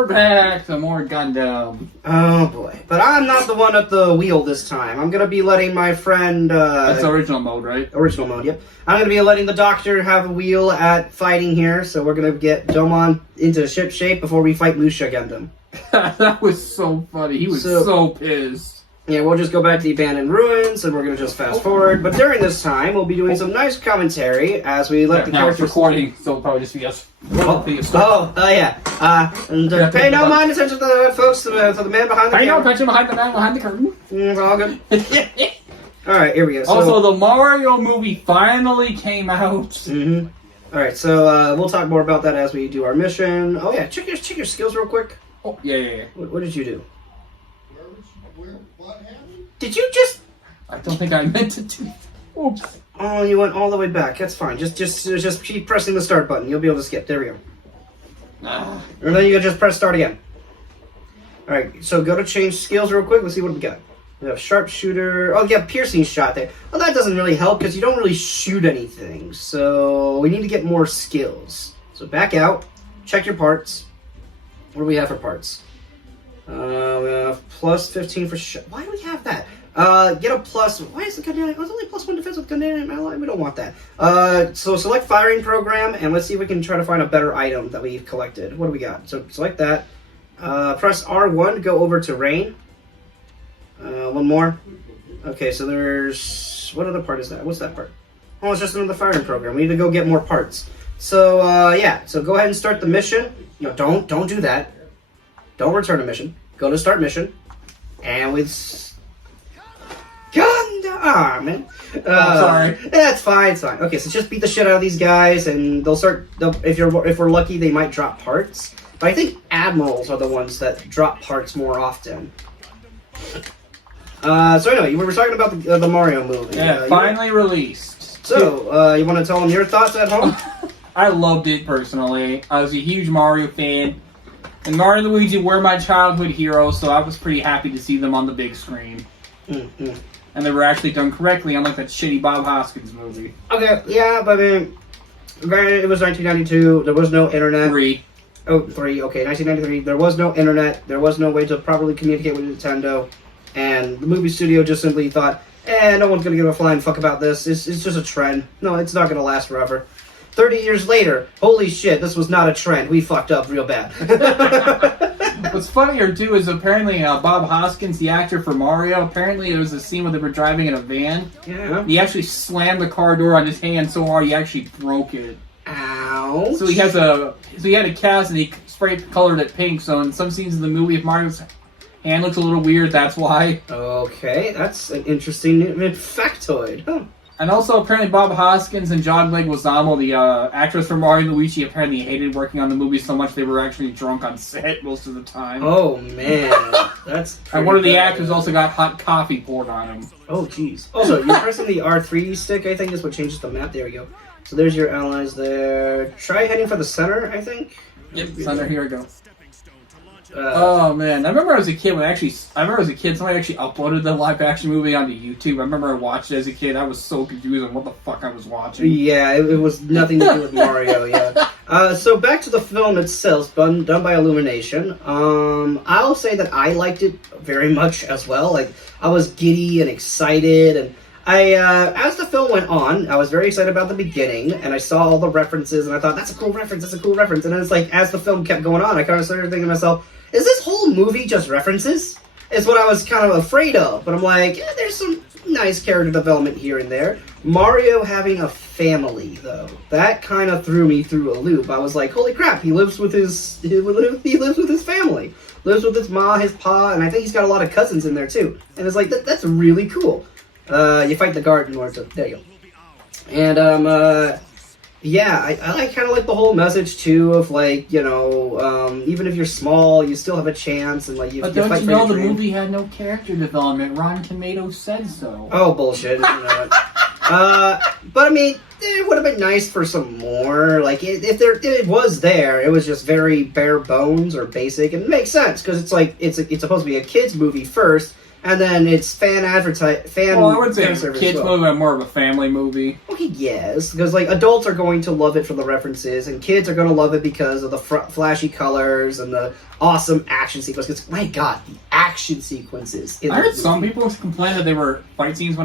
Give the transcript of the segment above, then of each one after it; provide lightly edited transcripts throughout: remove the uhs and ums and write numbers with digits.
we're back to more Gundam. Oh boy. But I'm not the one at the wheel this time. I'm gonna be letting my friend... That's original mode, right? Original mode, yep. I'm gonna be letting the doctor have a wheel at fighting here, so we're gonna get Domon into ship shape before we fight Musha Gundam. That was so funny. He was so pissed. Yeah, we'll just go back to the abandoned ruins, and we're going to just fast forward. But during this time, we'll be doing some nice commentary as we let the characters... recording, so it'll probably just be us. Yeah. And pay no mind attention to the folks, to the man behind the I know, camera. attention behind the man behind the curtain. It's all good. Alright, here we go. So, also, the Mario movie finally came out. Mm-hmm. Alright, so we'll talk more about that as we do our mission. Oh yeah, check your skills real quick. Oh, yeah. What did you do? What happened? Did you just... I don't think I meant to do... Oops. Oh, you went all the way back. That's fine. Just keep pressing the start button. You'll be able to skip. There we go. And then you can just press start again. Alright, so go to change skills real quick. Let's see what we got. We have sharpshooter. Oh, yeah, piercing shot there. Well, that doesn't really help because you don't really shoot anything. So we need to get more skills. So back out. Check your parts. What do we have for parts? We have plus 15 for shot. Why do we have that? Get a plus. Why is the Gundam? It was only plus 1 defense with Gundam ally. We don't want that. So select firing program, and let's see if we can try to find a better item that we've collected. What do we got? So select that. Press R1 to go over to rain. One more. Okay, so there's... What other part is that? What's that part? Oh, it's just another firing program. We need to go get more parts. So, yeah. So go ahead and start the mission. No, don't do that. Don't return a mission. Go to start mission. And with... Gundam! Ah, man. Sorry. That's fine, it's fine. Okay, so just beat the shit out of these guys, and they'll start... If we're lucky, they might drop parts. But I think admirals are the ones that drop parts more often. So anyway, we were talking about the Mario movie. Yeah, finally released. So, you want to tell them your thoughts at home? I loved it, personally. I was a huge Mario fan. And Mario and Luigi were my childhood heroes, so I was pretty happy to see them on the big screen. Mm-hmm. And they were actually done correctly, unlike that shitty Bob Hoskins movie. Okay, yeah, but I mean, it was 1992. There was no internet. 3. Oh, 3. Okay, 1993. There was no internet. There was no way to properly communicate with Nintendo. And the movie studio just simply thought, no one's going to give a flying fuck about this. It's just a trend. No, it's not going to last forever. 30 years later, holy shit, this was not a trend. We fucked up real bad. What's funnier, too, is apparently Bob Hoskins, the actor for Mario, apparently it was a scene where they were driving in a van. Yeah. He actually slammed the car door on his hand so hard he actually broke it. Ouch. So he had a cast and he colored it pink, so in some scenes of the movie, if Mario's hand looks a little weird, that's why. Okay, that's an interesting factoid. Huh. And also, apparently, Bob Hoskins and John Leguizamo, the actress from Mario and Luigi, apparently hated working on the movie so much they were actually drunk on set most of the time. Oh, man. That's and one of the actors also got hot coffee poured on him. Oh, jeez. Also, you're pressing the R3 stick, I think, is what changes the map. There we go. So there's your allies there. Try heading for the center, I think. Yep, center, here we go. Oh man, I remember as a kid somebody actually uploaded the live action movie onto YouTube. I remember I watched it as a kid. I was so confused on what the fuck I was watching. Yeah, it was nothing to do with Mario, yeah. So back to the film itself, done by Illumination. I'll say that I liked it very much as well. Like, I was giddy and excited, and as the film went on, I was very excited about the beginning, and I saw all the references, and I thought, that's a cool reference, and then it's like, as the film kept going on, I kind of started thinking to myself, is this whole movie just references? Is what I was kind of afraid of, but I'm like, there's some nice character development here and there. Mario having a family, though, that kind of threw me through a loop. I was like, holy crap, he lives with his family. Lives with his ma, his pa, and I think he's got a lot of cousins in there, too. And it's like, that's really cool. You fight the guard in order to... There you go. And, yeah, I kind of like the whole message, too, of, like, you know, even if you're small, you still have a chance, and, like, But don't you know the movie had no character development? Rotten Tomatoes said so. Oh, bullshit. But, I mean, it would have been nice for some more. Like, if it was there, it was just very bare bones or basic, and it makes sense, because it's, like, it's supposed to be a kid's movie first, And then it's fan. Well, I would say fan it's a service kids as well. movie, but more of a family movie. Okay, yes, because like adults are going to love it for the references, and kids are going to love it because of the flashy colors and the awesome action sequences. My God, the action sequences! I heard some people complain that fight scenes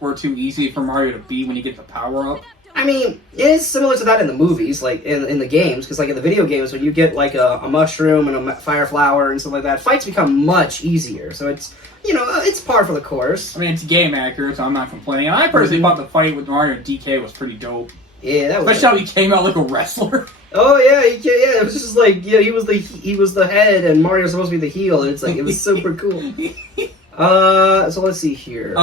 were too easy for Mario to beat when you get the power up. I mean, it is similar to that in the movies, like in the games, because like in the video games, when you get like a mushroom and a fire flower and stuff like that, fights become much easier. So it's it's par for the course. I mean, it's game accurate, so I'm not complaining. I personally thought the fight with Mario and DK was pretty dope. Yeah, that was. Especially how he came out like a wrestler. Oh yeah, yeah. It was just like he was the head, and Mario's supposed to be the heel, and it's like it was super cool. So let's see here.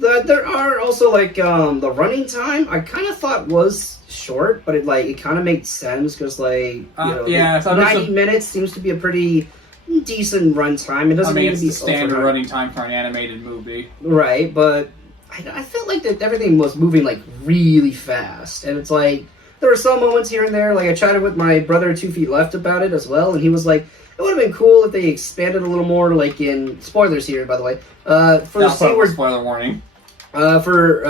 There are also like the running time. I kind of thought was short, but it kind of made sense because 90 minutes seems to be a pretty decent run time. It doesn't need to be the standard running time for an animated movie, right? But I felt like that everything was moving like really fast, and it's like there were some moments here and there. Like I chatted with my brother 2 feet left about it as well, and he was like, it would have been cool if they expanded a little more, like in spoilers here, by the way. For the scene where spoiler warning. For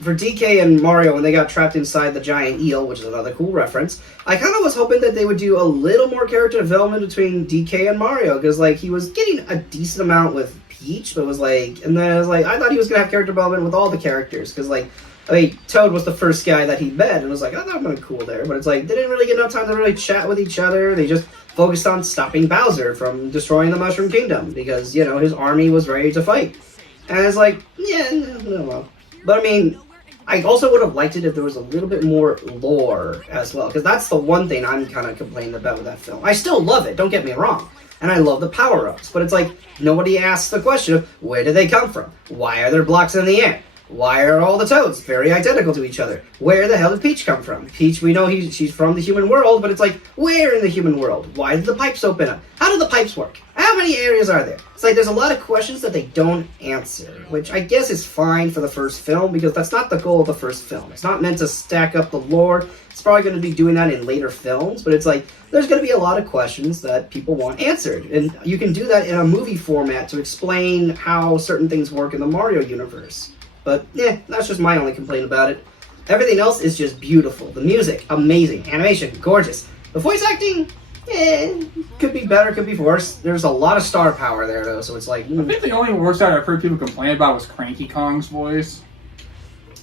DK and Mario when they got trapped inside the giant eel, which is another cool reference, I kind of was hoping that they would do a little more character development between DK and Mario, because like he was getting a decent amount with Peach, but was like, and then I was like, I thought he was gonna have character development with all the characters, because like, I mean, Toad was the first guy that he met, and it was like, I thought it would be cool there, but it's like they didn't really get enough time to really chat with each other. They just focused on stopping Bowser from destroying the Mushroom Kingdom because his army was ready to fight. And it's like, yeah, no, well. But I mean, I also would have liked it if there was a little bit more lore as well, because that's the one thing I'm kind of complaining about with that film. I still love it, don't get me wrong. And I love the power-ups, but it's like, nobody asks the question of, where did they come from? Why are there blocks in the air? Why are all the Toads very identical to each other? Where the hell did Peach come from? Peach, we know she's from the human world, but it's like, where in the human world? Why did the pipes open up? How do the pipes work? How many areas are there? It's like there's a lot of questions that they don't answer, which I guess is fine for the first film, because that's not the goal of the first film. It's not meant to stack up the lore. It's probably going to be doing that in later films, but it's like, there's going to be a lot of questions that people want answered. And you can do that in a movie format to explain how certain things work in the Mario universe. But, yeah, that's just my only complaint about it. Everything else is just beautiful. The music, amazing. Animation, gorgeous. The voice acting, could be better, could be worse. There's a lot of star power there, though, so it's like... I think the only worst that I've heard people complain about was Cranky Kong's voice.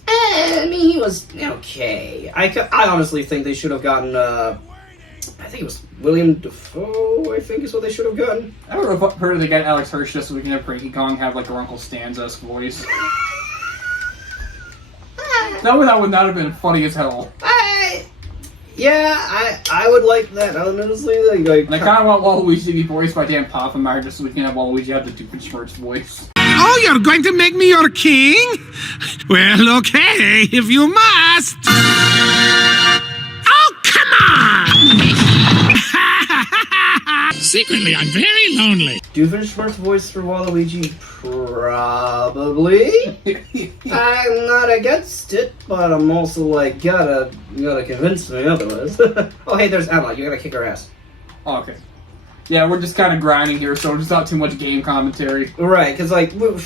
I mean, he was okay. I honestly think they should have gotten, I think it was William Dafoe, I think is what they should have gotten. I would have heard they got Alex Hirsch just so we can have Cranky Kong have, like, her Uncle Stan's voice. That would not have been funny as hell. I would like that, honestly. Like, and I kind of want Waluigi to be voiced by Dan Poffenmeyer just so we can have Waluigi have the Doofenshmirtz voice. Oh, you're going to make me your king? Well, okay, if you must. Oh, come on! Secretly, I'm very lonely. Doofenshmirtz voice for Waluigi? Probably. I'm not against it, but I'm also like, gotta convince me otherwise. Oh, hey, there's Emma. You gotta kick her ass. Oh, okay. Yeah, we're just kind of grinding here, so there's not too much game commentary. Right, because, like, in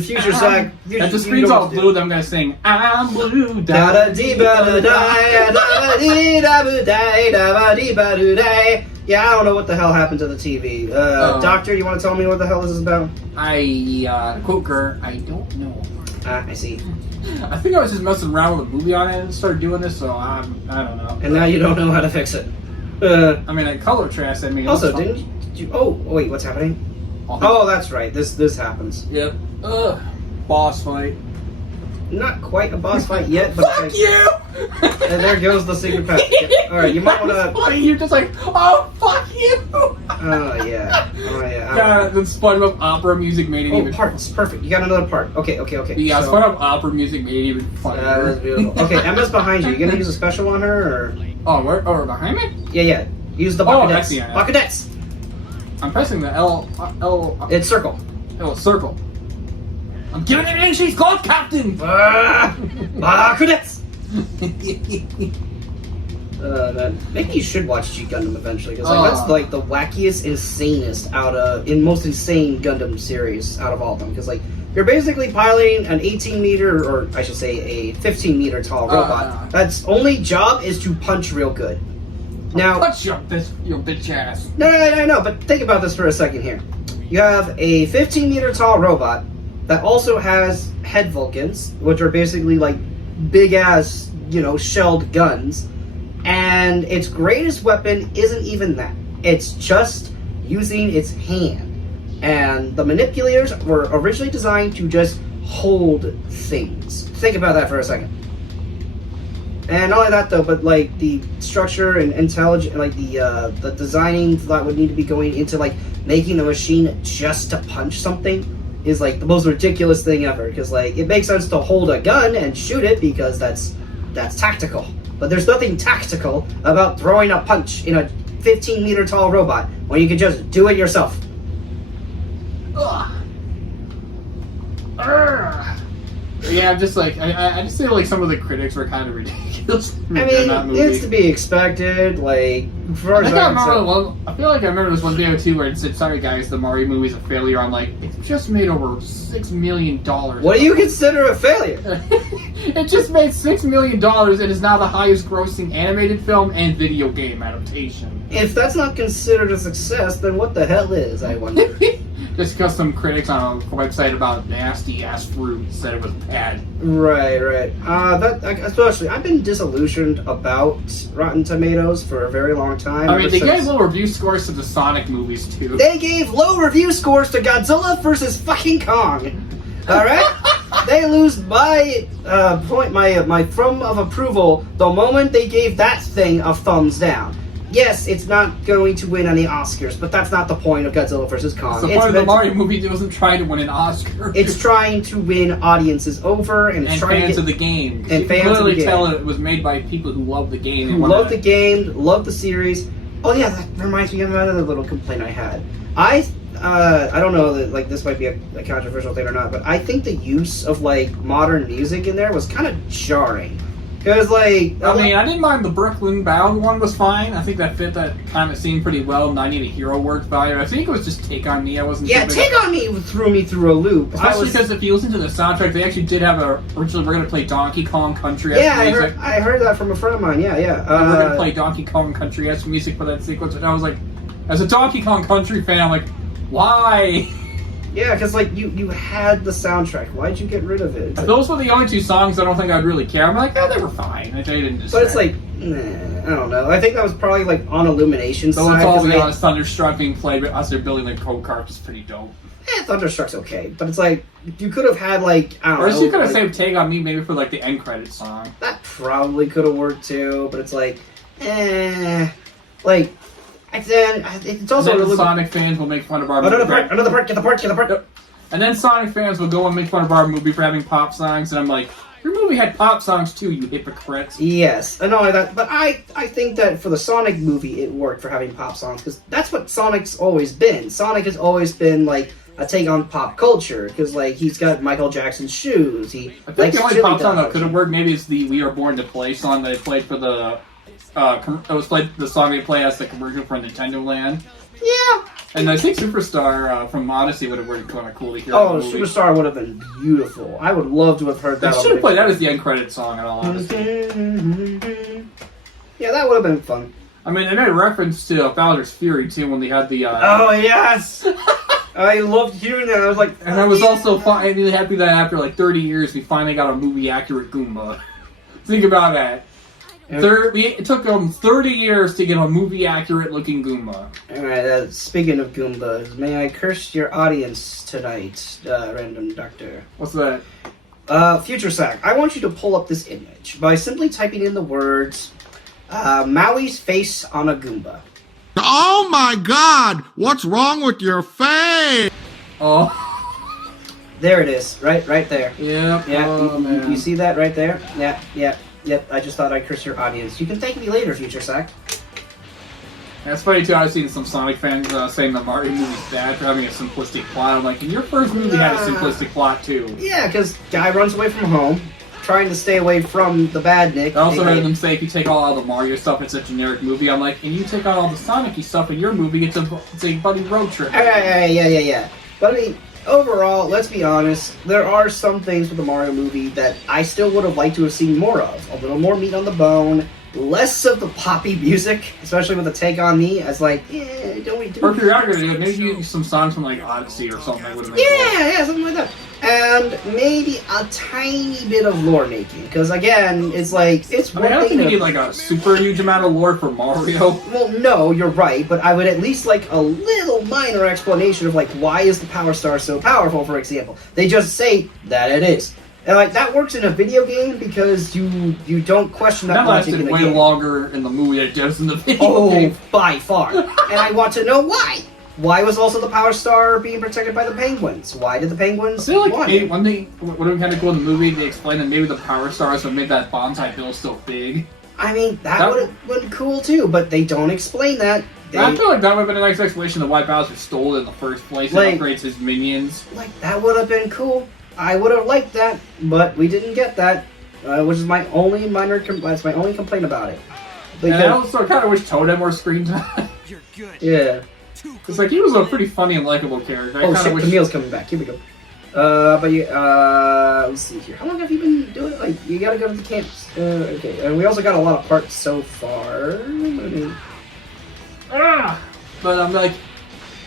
Future Saga... If the screen's all blue, then I'm going to sing, I'm blue, da-da-dee-ba-da-die, yeah, I don't know what the hell happened to the TV. Doctor, you want to tell me what the hell this is about? Quoker, I don't know. I see. I think I was just messing around with a movie on it and started doing this, so I don't know. And now you don't know how to fix it. I mean, I color trash. I mean, also, didn't you? Oh, wait, what's happening? Oh, that's right. This happens. Yep. Boss fight. Not quite a boss fight yet, but fuck you! And there goes the secret path. All right, you might want to. You're just like, oh fuck you! Oh yeah. Yeah, the SpongeBob opera music made it even. Parts, perfect. You got another part. Okay. Yeah, so, SpongeBob opera music made it even funnier. That's beautiful. Okay, Emma's behind you. You gonna use a special on her, or? Oh, where? Oh, behind me? Yeah. Use the Bakudettes. That's the end. Bakudettes. I'm pressing the L. It's circle. Oh, circle. I'm giving it in. She's called Captain. Bakudettes. Maybe you should watch G Gundam eventually, because that's like the wackiest, insanest most insane Gundam series out of all of them. Because like you're basically piloting an 18 meter, or I should say a 15 meter tall robot. That's only job is to punch real good. Now, punch your bitch ass. No, but think about this for a second here. You have a 15 meter tall robot that also has head Vulcans, which are basically like big ass, shelled guns. And its greatest weapon isn't even that. It's just using its hand. And the manipulators were originally designed to just hold things. Think about that for a second. And not only that though, but like the structure and intelligence, like the designing that would need to be going into like making a machine just to punch something is like the most ridiculous thing ever. Because like it makes sense to hold a gun and shoot it because that's tactical. But there's nothing tactical about throwing a punch in a 15 meter tall robot when you can just do it yourself. Ugh. Yeah, I'm just like I just feel like some of the critics were kind of ridiculous. I mean, it's to be expected. Like, for I feel like I remember this one video too where it said, "Sorry guys, the Mario movie's a failure." I'm like, it's just made over $6 million. What do you consider a failure? It just made $6 million and is now the highest grossing animated film and video game adaptation. If that's not considered a success, then what the hell is? I wonder. Just because some critics on a website about nasty ass fruit said it was bad. Right. Especially, I've been disillusioned about Rotten Tomatoes for a very long time. I mean, they gave low review scores to the Sonic movies too. They gave low review scores to Godzilla vs. fucking Kong. All right, they lose my my thumb of approval the moment they gave that thing a thumbs down. Yes, it's not going to win any Oscars, but that's not the point of Godzilla vs. Kong. The point of the Mario movie wasn't trying to win an Oscar. It's trying to win audiences over and trying fans to of the game. And you fans can clearly of the game. tell it was made by people who love the game. Who love the game, love the series. Oh yeah, that reminds me of another little complaint I had. I don't know that like this might be a controversial thing or not, but I think the use of like modern music in there was kind of jarring. Because like, I mean, I didn't mind the Brooklyn Bound one was fine. I think that fit that kind of scene pretty well. 90 to Hero worked value. I think it was just Take On Me. I wasn't. Yeah, Take On Me threw me through a loop. Especially because if you listen to the soundtrack, they actually did have originally we're gonna play Donkey Kong Country. Yeah, I heard that from a friend of mine. Yeah. And we're gonna play Donkey Kong Country-esque music for that sequence, and I was like, as a Donkey Kong Country fan, I'm like, why? Yeah, because like you had the soundtrack. Why'd you get rid of it? If those were the only two songs I don't think I'd really care. I'm like, oh, they were fine. They didn't distract. But it's like, I don't know. I think that was probably like on Illumination's so side. So it's all on Thunderstruck being played, but us they're building like go-kart is pretty dope. Thunderstruck's okay, but it's like you could have had like I don't know. Or you could have saved "Take on Me" maybe for like the end credits song. That probably could have worked too, but it's like, like. Then it's also and then Sonic fans will make fun of our movie. Another part, get the part. And then Sonic fans will go and make fun of our movie for having pop songs, and I'm like, your movie had pop songs too, you hypocrites. Yes, I know that, but I think that for the Sonic movie, it worked for having pop songs, because that's what Sonic's always been. Sonic has always been like a take on pop culture, because like he's got Michael Jackson's shoes. I think the only pop song that could have worked maybe is the "We Are Born to Play" song that they played for the. It was played the song they play as the commercial for Nintendo Land. Yeah. And I think Superstar from Odyssey would have been kind of cool to hear. Oh, Superstar would have been beautiful. I would love to have heard that. They should have played that as the end credit song in all honesty. Yeah, that would have been fun. I mean, they made reference to Bowser's Fury too when they had the. Oh yes. I loved hearing that. I was like, and I was also really happy that after like 30 years, we finally got a movie accurate Goomba. Think about that. It took them 30 years to get a movie-accurate looking Goomba. Alright, speaking of Goombas, may I curse your audience tonight, random doctor? What's that? Future Sack, I want you to pull up this image by simply typing in the words, Maui's face on a Goomba. Oh my god! What's wrong with your face? Oh. There it is, right there. Yeah. Yeah, you see that right there? Yeah. Yep, I just thought I'd curse your audience. You can thank me later, Future Sack. That's funny too. I've seen some Sonic fans saying the Mario movie's bad for having a simplistic plot. I'm like, your first movie had a simplistic plot too. Yeah, because guy runs away from home, trying to stay away from the bad Nick. I also heard them say if you take all the Mario stuff, it's a generic movie. I'm like, and you take out all the Sonic-y stuff in your movie, it's a buddy road trip. Yeah. But I mean, overall, let's be honest, there are some things with the Mario movie that I still would have liked to have seen more of. A little more meat on the bone, less of the poppy music, especially with the Take On Me, as like, don't we do Or if you're not gonna do it, maybe some songs from like Odyssey or something that would have been cool. Yeah, something like that. And maybe a tiny bit of lore making, because again, it's like, it's I mean, I don't think you need like a super huge amount of lore for Mario. Well, no, you're right, but I would at least like a little minor explanation of like, why is the Power Star so powerful, for example. They just say that it is. And like, that works in a video game because you don't question that logic in the way game. longer in the movie than it does in the video game. By far. And I want to know why. Why was also the Power Star being protected by the penguins? Why did the penguins I feel like want maybe it? one thing would have been kind of cool in the movie, they explained that maybe the Power Stars would made that bonsai bill so big. I mean, that would have been cool too, but they don't explain that. I feel like that would have been a nice explanation of why Bowser stole it in the first place and upgrades his minions. Like, that would have been cool. I would have liked that, but we didn't get that, which is my only that's my only complaint about it. And I also kind of wish Toad had more screen time. You're good. Yeah. It's like, he was a pretty funny and likable character. Oh shit, Camille's coming back. Here we go. Let's see here. How long have you been doing it? Like, you gotta go to the camps. Okay, and we also got a lot of parts so far. But I'm like,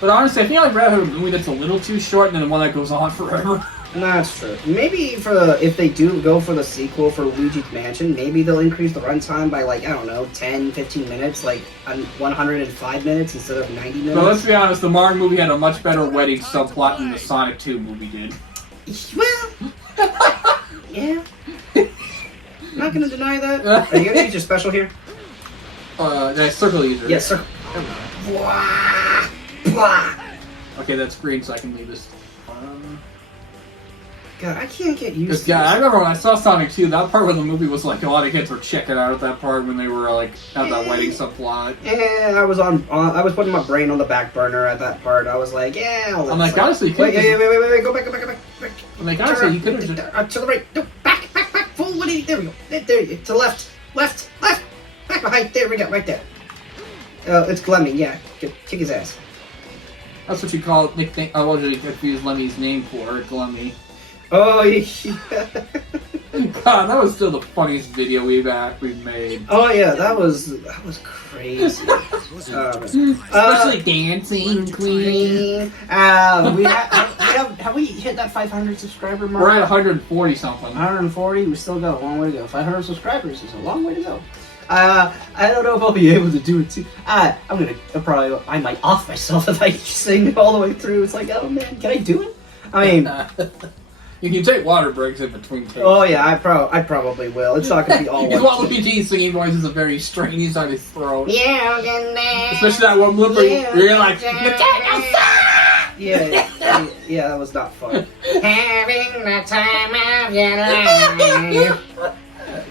but honestly, I feel like I'd rather have a movie that's a little too short than one that goes on forever. That's true. Maybe if they do go for the sequel for Luigi's Mansion, maybe they'll increase the runtime by like, I don't know, 10, 15 minutes, like 105 minutes instead of 90 minutes. But let's be honest, the Mario movie had a much better wedding subplot than the Sonic 2 movie did. Well, yeah. Not gonna deny that. Are you gonna use your special here? Circle user. Yes, circle. Okay, that's green, so I can leave this. God, I can't get used to Yeah, this. I remember when I saw Sonic 2, that part where the movie was like, a lot of kids were checking out at that part when they were like, at that wedding subplot. And I was putting my brain on the back burner at that part. I was like, yeah. I'm like, honestly, wait, go back. I'm like, honestly, you could have just... To the right, no, back, forward, there we go. There, to the left, back behind, there we go, right there. It's Glemmy, yeah, kick his ass. That's what you call nickname. I was really confused Lemmy's name for it, Glemmy. Oh, yeah. God, that was still the funniest video we've made. Oh yeah, that was crazy. Especially Dancing Queen. Have we hit that 500 subscriber mark? We're at 140 something. 140. We still got a long way to go. 500 subscribers is a long way to go. I don't know if I'll be able to do it too. I might off myself if I sing all the way through. It's like, oh man, can I do it? I mean. You can take water breaks in between takes. Oh yeah, I probably will. It's not gonna be all His one. Waluigi's singing voice is a very strange on his throat. Yeah, especially that one blooper where you're like, yeah, that was not fun. Having the time of your life.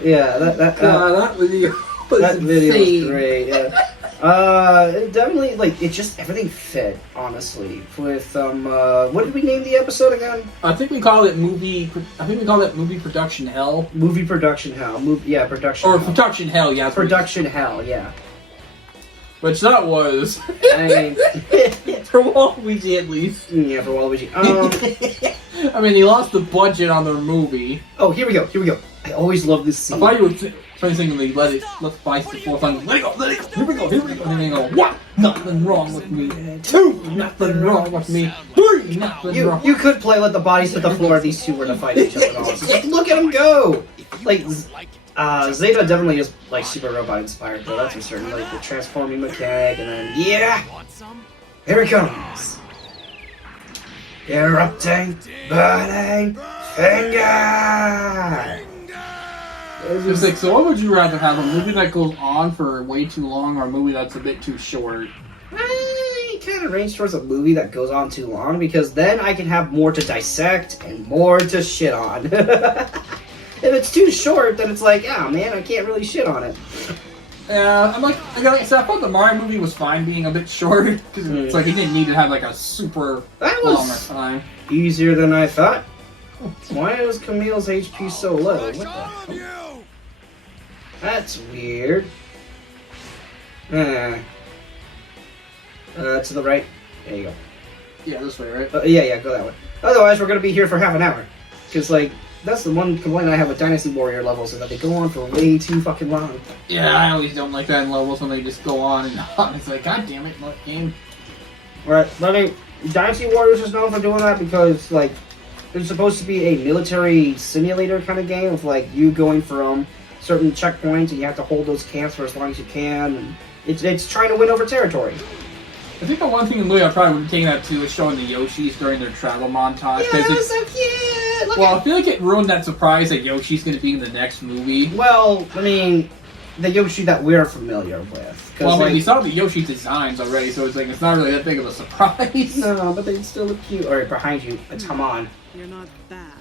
Yeah, that video was great. Yeah. Definitely, like, it just, everything fit, honestly. With, what did we name the episode again? I think we called it movie production hell. Movie production hell. Production Or hell. production hell, yeah. Production hell, yeah. Which that was. I mean, for Waluigi at least. Yeah, for Waluigi. I mean, he lost the budget on their movie. Oh, here we go. I always love this scene. I thought you were thinking they let's fight the fourth time. Let it go. Here we go. And then they go, what? Nothing wrong with me. 2, nothing wrong with me. 3, nothing wrong. You could play Let the Bodies Hit the Floor if these two were to fight each other. Just look at them go! Like, Zeta definitely is, like, Super Robot inspired, though, that's for certain. Like, the transforming mechanic, and then, yeah! Here it comes! Erupting, burning, finger! It's like, so what would you rather have? A movie that goes on for way too long or a movie that's a bit too short? I kind of range towards a movie that goes on too long, because then I can have more to dissect and more to shit on. If it's too short, then it's like, oh man, I can't really shit on it. Yeah, I'm like I thought the Mario movie was fine being a bit short, because it's like he didn't need to have like a super long time. Easier than I thought. Why is Camille's HP so low? What the hell? That's weird. To the right. There you go. Yeah, this way, right? Yeah, go that way. Otherwise, we're gonna be here for half an hour. Because, like, that's the one complaint I have with Dynasty Warrior levels, is that they go on for way too fucking long. Yeah, I always don't like that in levels when they just go on and on. It's like, god damn it, what game? Right, but I mean, Dynasty Warriors is known for doing that because, like, it's supposed to be a military simulator kind of game of, like, you going from certain checkpoints and you have to hold those camps for as long as you can. And it's trying to win over territory. I think the one thing in Louis I probably would have taken that to is showing the Yoshis during their travel montage. Yeah, that was so cute! Look I feel like it ruined that surprise that Yoshi's going to be in the next movie. Well, I mean, the Yoshi that we're familiar with. Well, I mean, like, we saw the Yoshi designs already, so it's like it's not really that big of a surprise. No, but they still look cute. Alright, behind you, it's Haman. You're not bad.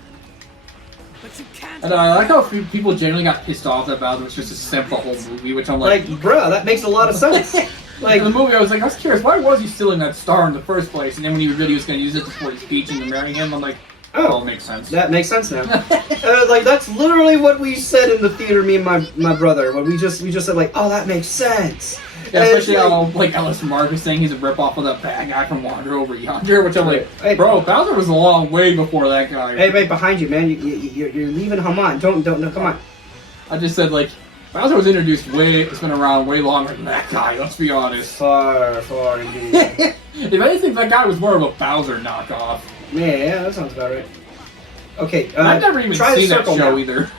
But you can't. And I like how people generally got pissed off about it was just a simple whole movie, which I'm like, Bruh, that makes a lot of sense. Like, in the movie, I was curious, why was he stealing that star in the first place? And then when he revealed he was going to use it for his speech and to marry him, I'm like, oh, it makes sense. That makes sense now. Like, that's literally what we said in the theater, me and my brother, when we just said, like, oh, that makes sense. Yeah, especially how, like, Ellis Mark is saying he's a ripoff of that bad guy from Wander Over Yonder, which I'm like, hey, bro, Bowser was a long way before that guy. Hey, wait, behind you, man. You're leaving Haman. Don't, come on. I just said, like, Bowser was introduced it's been around way longer than that guy, let's be honest. Far indeed. If anything, that guy was more of a Bowser knockoff. Yeah, that sounds about right. Okay, I've never even seen that show now. either.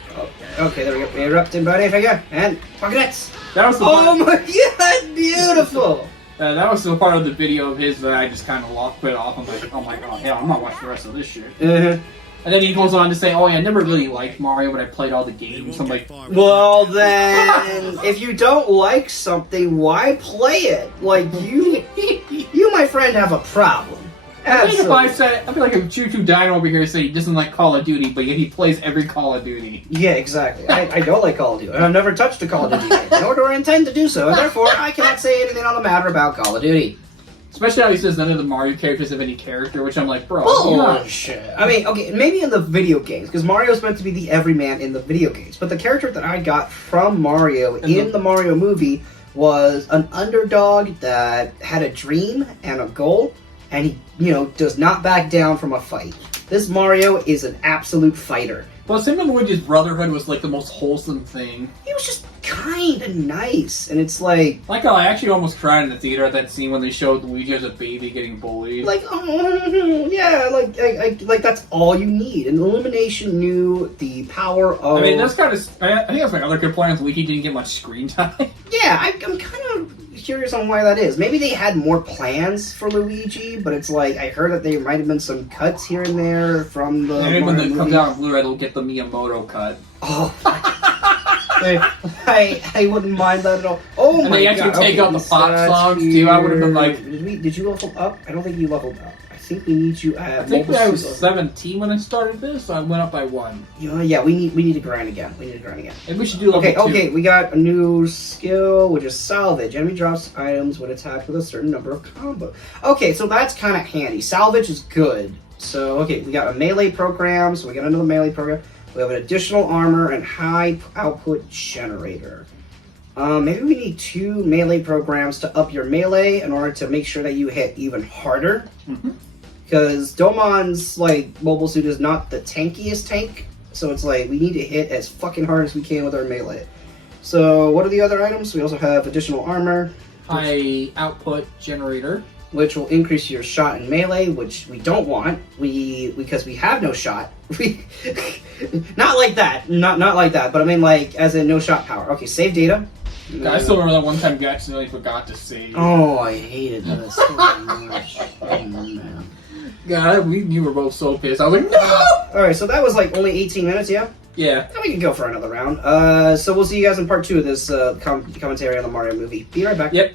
Okay, there we go. Interrupting, buddy, figure. And pockets. That was the my god, beautiful! that was the part of the video of his that I just kind of quit off. I'm like, oh my god, hell, I'm not watching the rest of this shit. And then he goes on to say, oh yeah, I never really liked Mario, but I played all the games. I'm like, well then, if you don't like something, why play it? Like, you my friend, have a problem. I think if I said, I feel like if Choo Choo Dino over here said he doesn't like Call of Duty, but yet he plays every Call of Duty. Yeah, exactly. I don't like Call of Duty. I've never touched a Call of Duty game, nor do I intend to do so, and therefore I cannot say anything on the matter about Call of Duty. Especially how he says none of the Mario characters have any character, which I'm like, bro, bullshit. I mean, okay, maybe in the video games, because Mario's meant to be the everyman in the video games, but the character that I got from Mario in the Mario movie was an underdog that had a dream and a goal, and he, does not back down from a fight. This Mario is an absolute fighter. Well, him and Luigi's brotherhood was like the most wholesome thing. He was just kind of nice, and it's like... Like how I actually almost cried in the theater at that scene when they showed Luigi as a baby getting bullied. Like, oh, yeah, like that's all you need. And Illumination knew the power of... I mean, that's kind of... I think that's my other complaint. Luigi didn't get much screen time. Yeah, I'm kind of curious on why that is. Maybe they had more plans for Luigi, but it's like, I heard that there might have been some cuts here and there from the Maybe when it movie. comes out on Blu-ray, they'll get the Miyamoto cut. Oh, I wouldn't mind that at all. Oh and my god! they actually take out the pop songs too. I would have been like, did you level up? I don't think you leveled up. I think we need you at. I think I was 17 when I started this, so I went up by 1. Yeah, we need to grind again. Maybe we should do level 2. Okay, we got a new skill, which is salvage. Enemy drops items when attacked with a certain number of combos. Okay, so that's kind of handy. Salvage is good. So, okay, we got a melee program, so we got another melee program. We have an additional armor and high output generator. Maybe we need 2 melee programs to up your melee in order to make sure that you hit even harder. Because Domon's, mobile suit is not the tankiest tank. So it's like, we need to hit as fucking hard as we can with our melee. So, what are the other items? We also have additional armor. High output generator. Which will increase your shot in melee, which we don't want. Because we have no shot. Not like that. Not like that. But I mean, as in no shot power. Okay, save data. I still remember that one time you accidentally forgot to save. Oh, I hated that so much. Oh, man. God, you were both so pissed. I was like, no! Alright, so that was only 18 minutes, yeah? Yeah. Then we can go for another round. So we'll see you guys in part 2 of this commentary on the Mario movie. Be right back. Yep.